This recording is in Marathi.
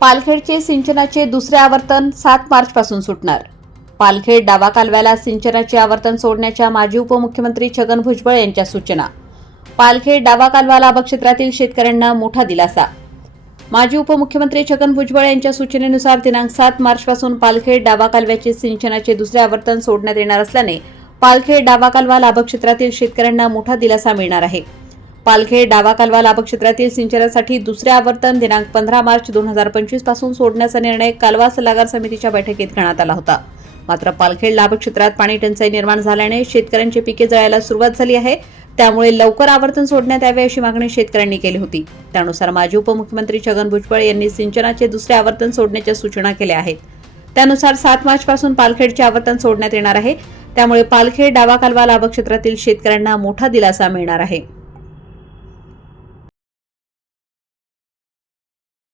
पालखेडचे सिंचनाचे दुसरे आवर्तन 7 मार्चपासून सुटणार. पालखेड डावा कालव्याला सिंचनाचे आवर्तन सोडण्याच्या माजी उपमुख्यमंत्री छगन भुजबळ यांच्या सूचना. पालखेड डावा कालवा लाभ क्षेत्रातील शेतकऱ्यांना मोठा दिलासा. माजी उपमुख्यमंत्री छगन भुजबळ यांच्या सूचनेनुसार दिनांक 7 मार्चपासून पालखेड डावा कालव्याचे सिंचनाचे दुसरे आवर्तन सोडण्यात येणार असल्याने पालखेड डावा कालवा लाभ क्षेत्रातील शेतकऱ्यांना मोठा दिलासा मिळणार आहे. पालखेड डावा कालवा लाभ क्षेत्रातील सिंचनासाठी दुसरे आवर्तन दिनांक 15 मार्च 2025 पासून सोडण्याचा निर्णय कालवा सल्लागार समितीच्या बैठकीत घेण्यात आला होता. मात्र पालखेड लाभ क्षेत्रात पाणी टंचाई निर्माण झाल्याने शेतकऱ्यांची पिके जळायला सुरुवात झाली आहे. त्यामुळे लवकर आवर्तन सोडण्यात यावे अशी मागणी शेतकऱ्यांनी केली होती. त्यानुसार माजी उपमुख्यमंत्री छगन भुजबळ यांनी सिंचनाचे दुसरे आवर्तन सोडण्याच्या सूचना केल्या आहेत. त्यानुसार 7 मार्चपासून पालखेडचे आवर्तन सोडण्यात येणार आहे. त्यामुळे पालखेड डावा कालवा लाभ क्षेत्रातील शेतकऱ्यांना मोठा दिलासा मिळणार आहे.